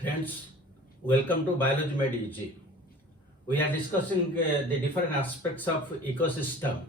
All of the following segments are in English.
Friends, welcome to Biology Made Easy. We are discussing the different aspects of ecosystem,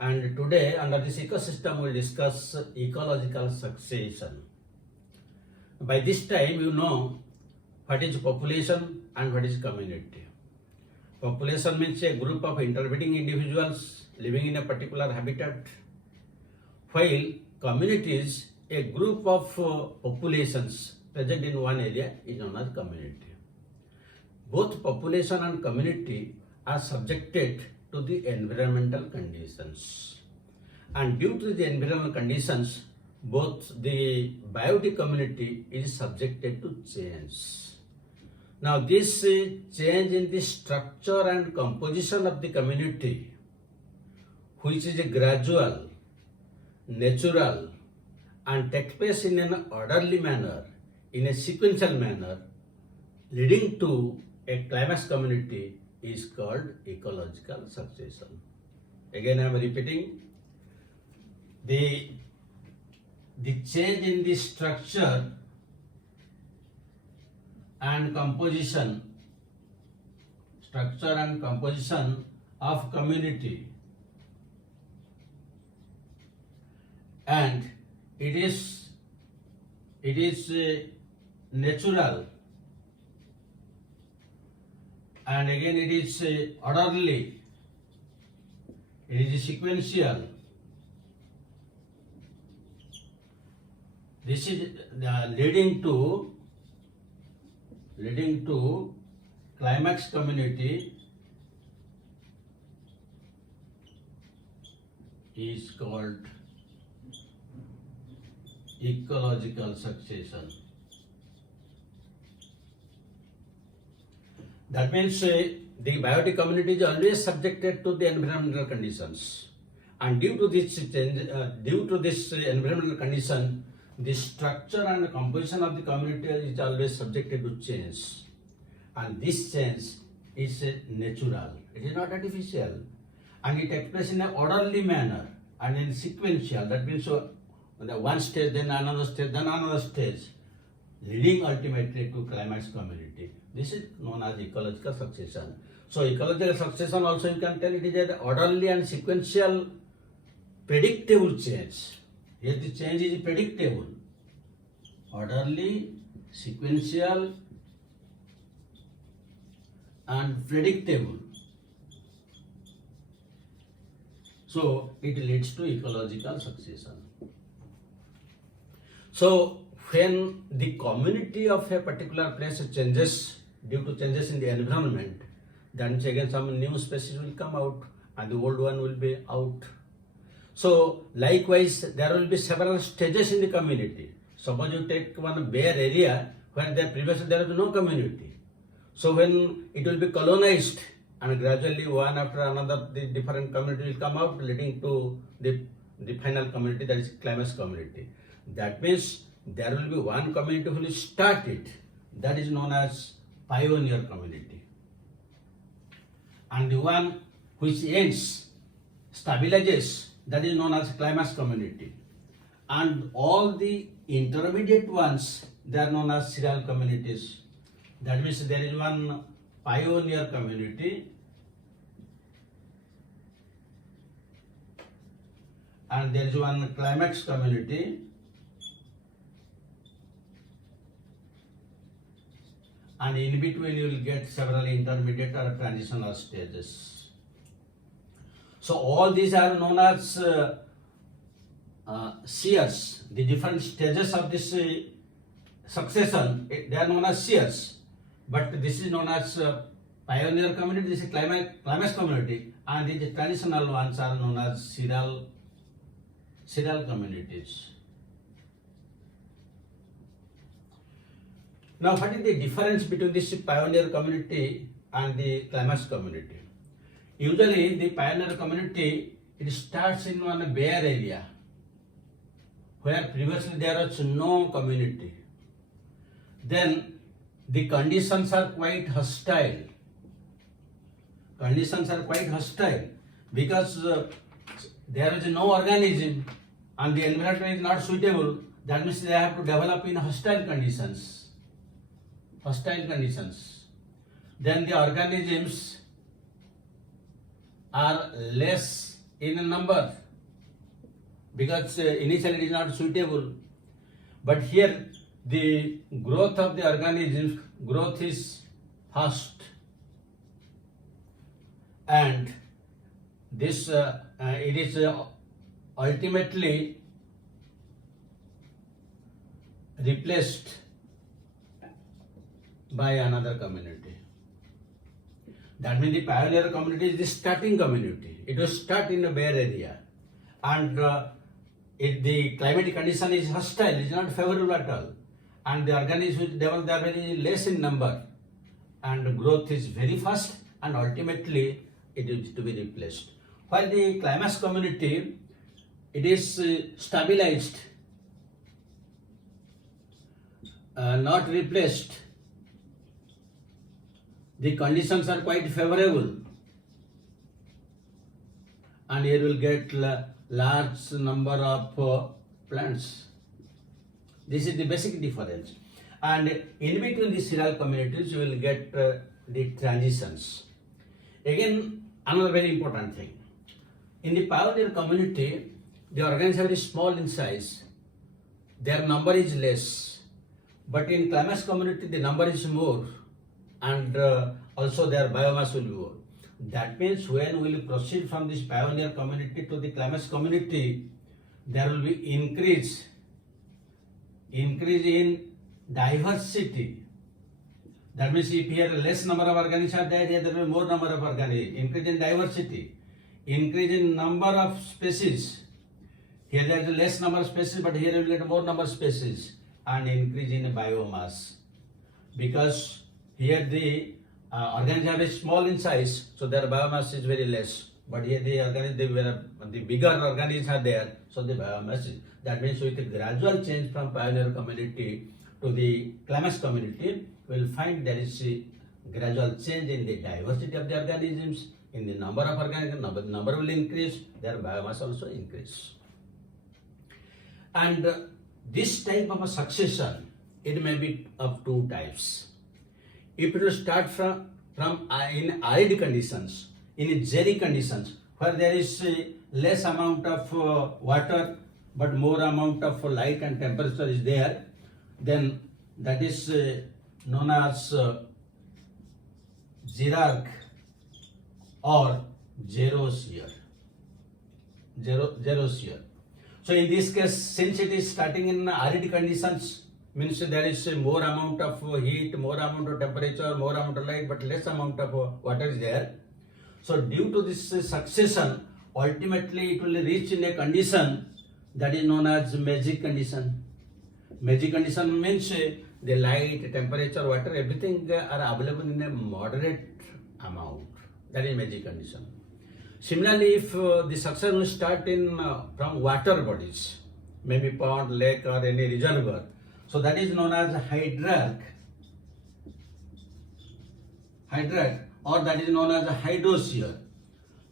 and today under this ecosystem we will discuss ecological succession. By this time you know what is population and what is community. Population means a group of interbreeding individuals living in a particular habitat, while community is a group of populations present in one area is known as community. Both population and community are subjected to the environmental conditions, and due to the environmental conditions both the biotic community is subjected to change. Now this change in the structure and composition of the community, which is a gradual, natural and takes place in an orderly manner, in a sequential manner, leading to a climax community is called ecological succession. Again I am repeating, the change in the structure and composition of community, and it is natural, and again it is orderly, it is sequential. This is leading to climax community is called ecological succession. That means the biotic community is always subjected to the environmental conditions, and due to this environmental condition, the structure and composition of the community is always subjected to change, and this change is natural, it is not artificial, and it takes place in an orderly manner and in sequential. That means one stage, then another stage, then another stage, leading ultimately to climax community. This is known as ecological succession. So ecological succession also you can tell it is an orderly and sequential predictable change. Here the change is predictable, orderly, sequential and predictable. So it leads to ecological succession. So when the community of a particular place changes due to changes in the environment, then again some new species will come out and the old one will be out. So likewise there will be several stages in the community. Suppose you take one bare area where previously there was no community. So when it will be colonized, and gradually one after another the different community will come out, leading to the final community, that is climax community. That means there will be one community who will start it, that is known as pioneer community, and the one which ends, stabilizes, that is known as climax community, and all the intermediate ones, they are known as serial communities. That means there is one pioneer community and there is one climax community, and in between you will get several intermediate or transitional stages. So all these are known as seers. The different stages of this succession, they are known as seers. But this is known as pioneer community, this is climax community, and the transitional ones are known as serial communities. Now, what is the difference between this pioneer community and the climax community? Usually, the pioneer community, it starts in one bare area where previously there was no community. Then the conditions are quite hostile. Because there is no organism and the environment is not suitable. That means they have to develop in hostile conditions. hostile conditions, then the organisms are less in number because initially it is not suitable. But here the growth of the organisms, growth is fast, and this it is ultimately replaced by another community. That means the pioneer community is the starting community. It will start in a bare area, and if the climatic condition is hostile, it is not favorable at all, and the organisms which develop, they are very less in number, and growth is very fast, and ultimately it is to be replaced. While the climax community, it is stabilized, not replaced. The conditions are quite favorable, and here will get large number of plants. This is the basic difference. And in between the serial communities, you will get the transitions. Again, another very important thing. In the pioneer community, the organisms are very small in size. Their number is less. But in climax community, the number is more, and also their biomass will be more. That means when we will proceed from this pioneer community to the climax community, there will be increase in diversity. That means if here less number of organisms are there, there will be more number of organisms. Increase in diversity, increase in number of species. Here there is less number of species, but here you will get more number of species, and increase in biomass. Because here the organisms are very small in size, so their biomass is very less. But here the organisms, the bigger organisms are there, so the biomass is. That means with a gradual change from pioneer community to the climax community, we will find there is a gradual change in the diversity of the organisms, in the number of organisms, number will increase, their biomass also increase. And this type of a succession, it may be of two types. If it will start from in arid conditions, in jelly conditions, where there is less amount of water but more amount of light and temperature is there, then that is known as xerarch or xerosphere. Xerosphere. So in this case, since it is starting in arid conditions, means there is more amount of heat, more amount of temperature, more amount of light, but less amount of water is there. So due to this succession, ultimately it will reach in a condition that is known as magic condition. Magic condition means the light, temperature, water, everything are available in a moderate amount. That is magic condition. Similarly, if the succession will start in from water bodies, maybe pond, lake, or any reservoir, so that is known as hydrarch, or that is known as hydrosphere.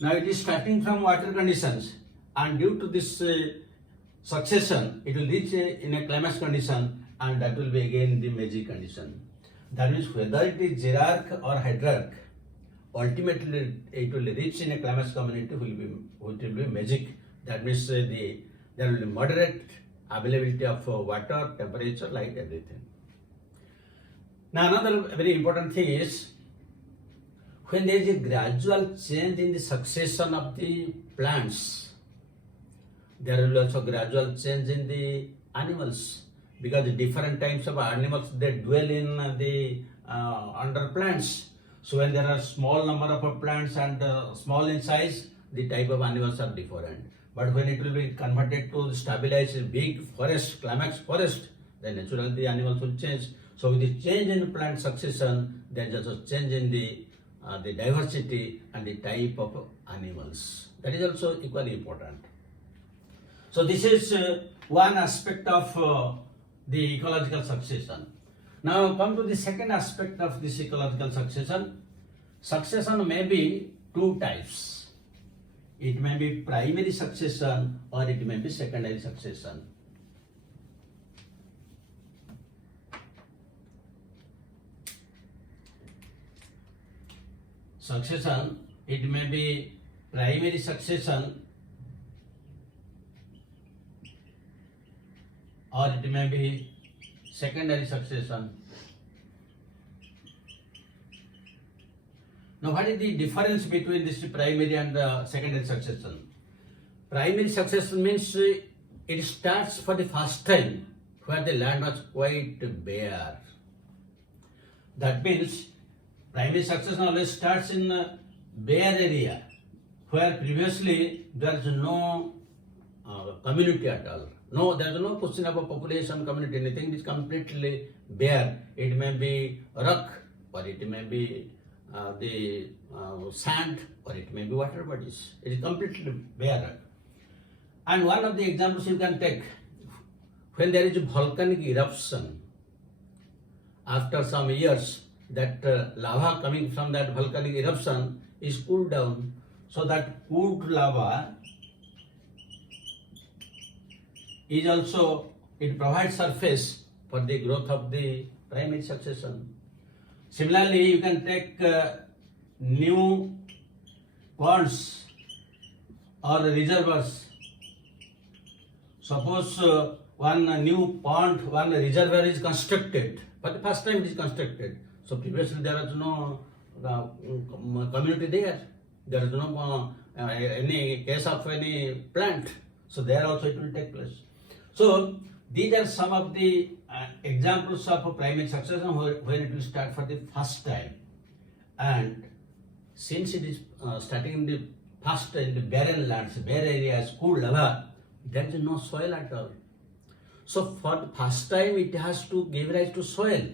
Now it is starting from water conditions, and due to this succession, it will reach in a climax condition, and that will be again the magic condition. That means whether it is xerarch or hydrarch, ultimately it will reach in a climax community which will be magic. That means there will be moderate availability of water, temperature, light, everything. Now another very important thing is, when there is a gradual change in the succession of the plants, there will also gradual change in the animals, because the different types of animals, they dwell in the under plants. So when there are small number of plants and small in size, the type of animals are different. But when it will be converted to stabilized big forest, climax forest, then naturally the animals will change. So with the change in plant succession, there is also change in the diversity and the type of animals. That is also equally important. So this is one aspect of the ecological succession. Now come to the second aspect of this ecological succession. Succession may be two types. It may be primary succession or it may be secondary succession. succession, it may be primary succession or it may be secondary succession. Now, what is the difference between this primary and secondary succession? Primary succession means it starts for the first time where the land was quite bare. That means primary succession always starts in a bare area where previously there is no community at all. No, there is no question of a population, community, anything. It is completely bare. It may be rock or it may be the sand or it may be water bodies. It is completely bare. And one of the examples you can take, when there is a volcanic eruption, after some years, that lava coming from that volcanic eruption is cooled down. So that cooled lava is also, it provides surface for the growth of the primary succession. Similarly, you can take new ponds or reservoirs. Suppose one new pond, one reservoir is constructed. For the first time it is constructed. So previously there was no community there. There is no any case of any plant. So there also it will take place. So these are some of the examples of primary succession when it will start for the first time. And since it is starting in the first in the barren lands, bare areas, cool lava, there is no soil at all. So for the first time it has to give rise to soil.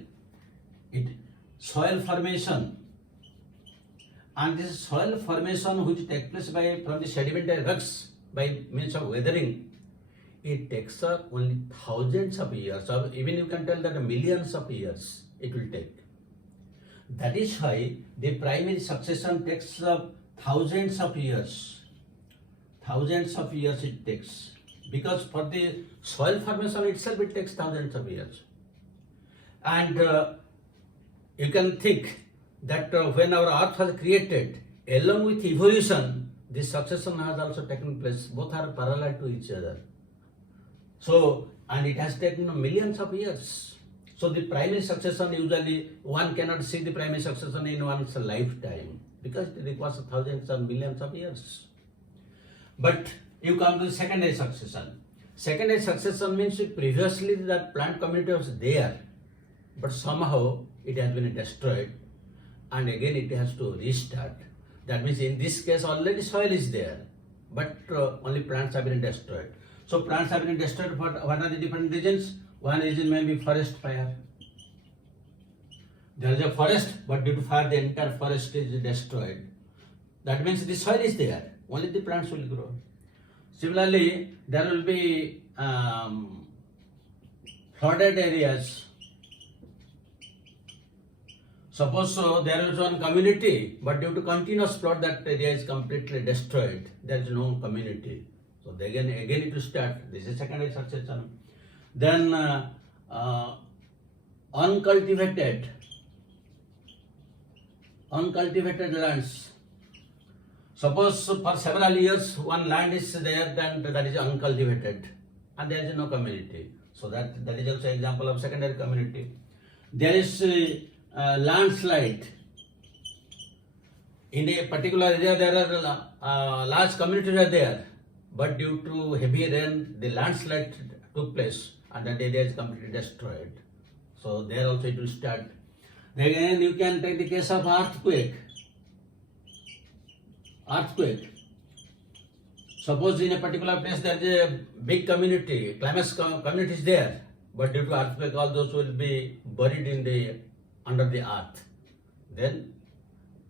Soil formation. And this soil formation which takes place from the sedimentary rocks by means of weathering, it takes only thousands of years, or even you can tell that millions of years it will take. That is why the primary succession takes thousands of years. Thousands of years it takes. Because for the soil formation itself it takes thousands of years. And you can think that when our earth was created, along with evolution, this succession has also taken place. Both are parallel to each other. So, and it has taken millions of years. So the primary succession, usually one cannot see the primary succession in one's lifetime because it requires thousands and millions of years. But you come to the secondary succession. Secondary succession means previously the plant community was there, but somehow it has been destroyed and again it has to restart. That means in this case already soil is there, but only plants have been destroyed. So plants have been destroyed for what are the different reasons? One reason may be forest fire. There is a forest, but due to fire the entire forest is destroyed. That means the soil is there, only the plants will grow. Similarly, there will be flooded areas. Suppose there is one community, but due to continuous flood that area is completely destroyed. There is no community. So again it will start. This is secondary succession. Then uncultivated lands. Suppose for several years one land is there, then that is uncultivated and there is no community. So that is also an example of secondary community. There is landslide. In a particular area there are large communities are there, but due to heavy rain the landslide took place and that area is completely destroyed. So there also it will start. Again you can take the case of earthquake. Suppose in a particular place there is a big community, climax community is there, but due to earthquake all those will be buried under the earth. Then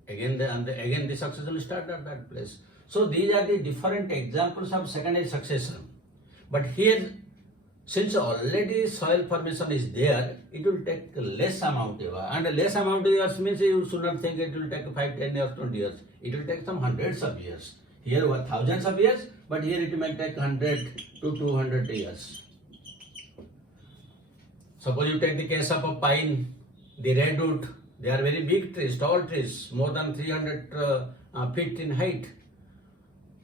again the succession will start at that place. So these are the different examples of secondary succession. But here, since already soil formation is there, it will take less amount of years. And less amount of years means you should not think it will take 5, 10 years, 20 years. It will take some hundreds of years. Here were thousands of years, but here it may take 100 to 200 years. Suppose you take the case of a pine, the redwood, They are very big trees, tall trees, more than 300 feet in height.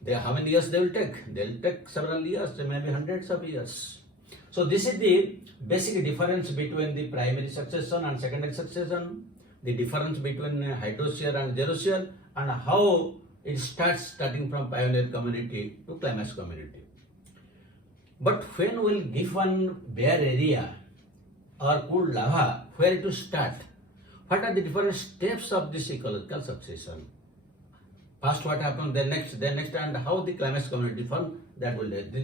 How many years they will take? They will take several years, maybe hundreds of years. So this is the basic difference between the primary succession and secondary succession, the difference between hydrosphere and xerosphere, and how it starting from pioneer community to climax community. But when we will give one bare area or cool lava, where to start? What are the different steps of this ecological succession? First, what happens, then next, and how the climax community form, that will next.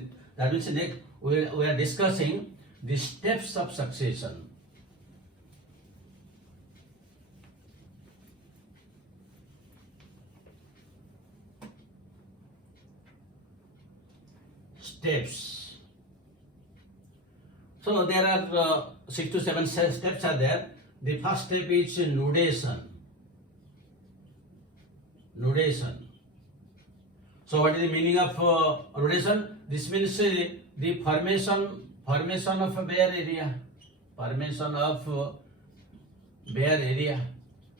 We are discussing the steps of succession. Steps. So there are 6 to 7 steps are there. The first step is nudation. Nudation. So what is the meaning of nudation? This means the formation of a bare area. Formation of bare area.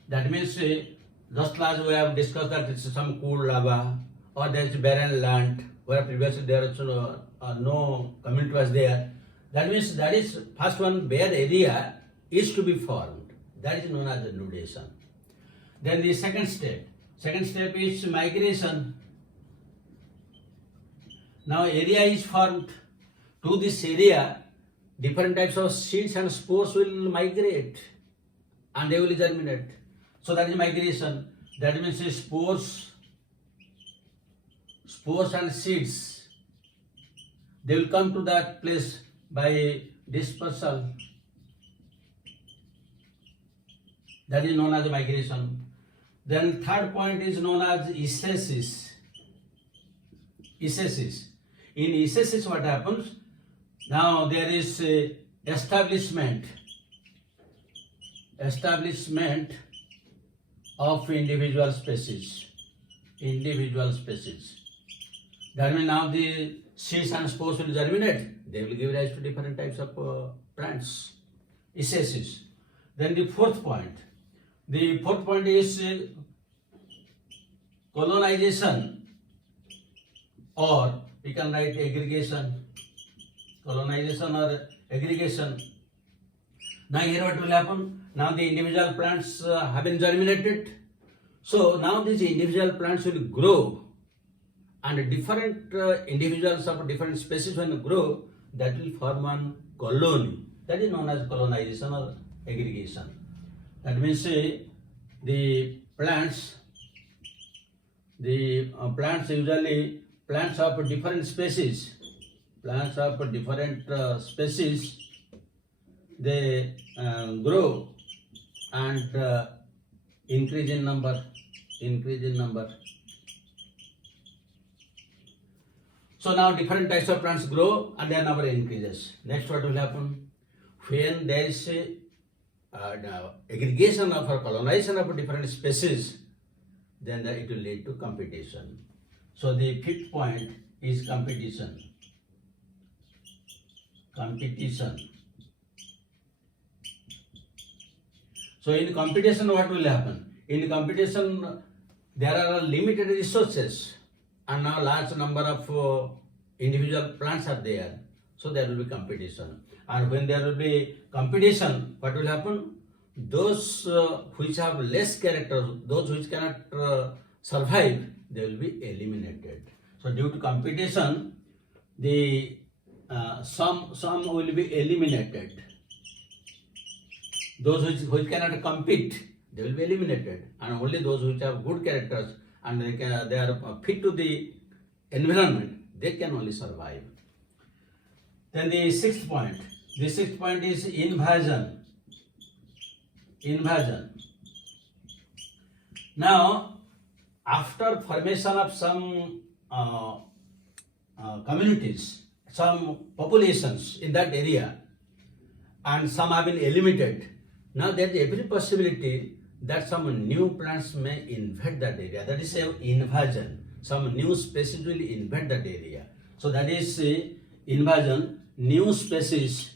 That means just as we have discussed that it's some cool lava or there is barren land where previously there was no community was there. That means that is first one, bare area is to be formed. That is known as the nudation. Then the second step is migration. Now area is formed. To this area, different types of seeds and spores will migrate and they will germinate. So that is migration. That means spores and seeds, they will come to that place by dispersal. That is known as migration. Then third point is known as ecesis. Ecesis. In ecesis, what happens? Now there is establishment of individual species. That means now the seeds and spores will germinate. They will give rise to different types of plants. Ecesis. Then the fourth point. The fourth point is colonization, or we can write aggregation. Colonization or aggregation. Now here what will happen? Now the individual plants have been germinated. So now these individual plants will grow, and different individuals of different species when grow, that will form one colony. That is known as colonization or aggregation. That means the plants usually plants of different species, they grow and increase in number. So now different types of plants grow and their number increases. Next, what will happen? When there is a aggregation of or colonization of different species, then it will lead to competition. So the fifth point is competition. So in competition, what will happen? In competition, there are limited resources, and now large number of individual plants are there. So there will be competition. And when there will be competition, what will happen? Those which have less character, those which cannot survive, they will be eliminated. So due to competition, the some will be eliminated. Those which cannot compete, they will be eliminated, and only those which have good characters and they are fit to the environment, they can only survive. Then the sixth point is invasion. Now, after formation of some communities, some populations in that area, and some have been eliminated, now there is every possibility that some new plants may invade that area. That is invasion. Some new species will invade that area. So that is invasion. New species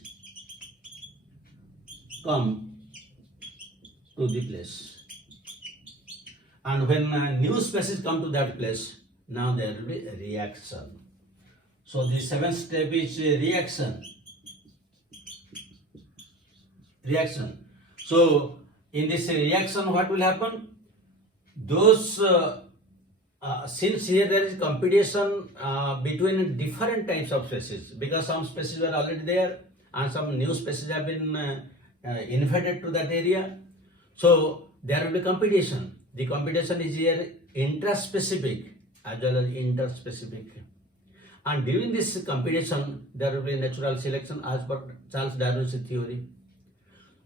come to the place. And when new species come to that place, now there will be a reaction. So the seventh step is reaction. Reaction. So in this reaction, what will happen? Those since here there is competition between different types of species, because some species were already there and some new species have been invited to that area. So there will be competition. The competition is here intraspecific as well as interspecific. And during this competition, there will be natural selection as per Charles Darwin's theory.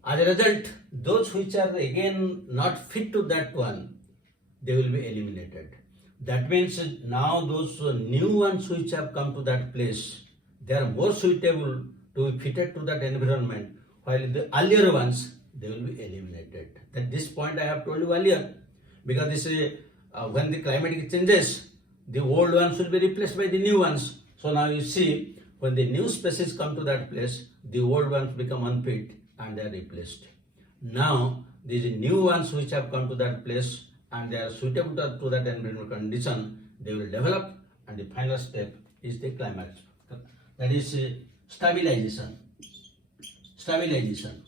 As a result, those which are again not fit to that one, they will be eliminated. That means now those new ones which have come to that place, they are more suitable to be fitted to that environment, while the earlier ones, they will be eliminated. At this point I have told you earlier, because this when the climate changes, the old ones will be replaced by the new ones. So now you see, when the new species come to that place, the old ones become unfit and they are replaced. Now these new ones which have come to that place and they are suitable to that environmental condition, they will develop, and the final step is the climax. That is stabilization. Stabilization.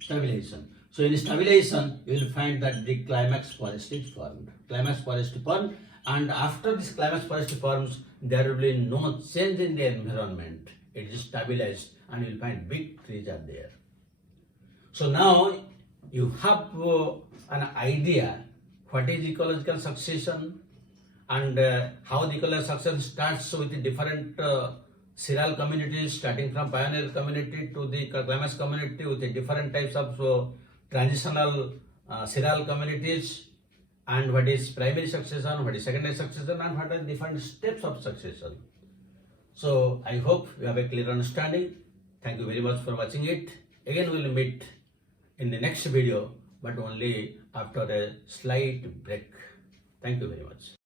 Stabilization. So in stabilization, you will find that the climax forest is formed. Climax forest formed, and after this climax forest forms, there will be no change in the environment. It is stabilized, and you will find big trees are there. So now you have an idea what is ecological succession, and how the ecological succession starts with the different serial communities, starting from pioneer community to the climax community with the different types of transitional serial communities, and what is primary succession, what is secondary succession, and what are different steps of succession. So I hope you have a clear understanding. Thank you very much for watching it. Again we will meet in the next video, but only after a slight break. Thank you very much.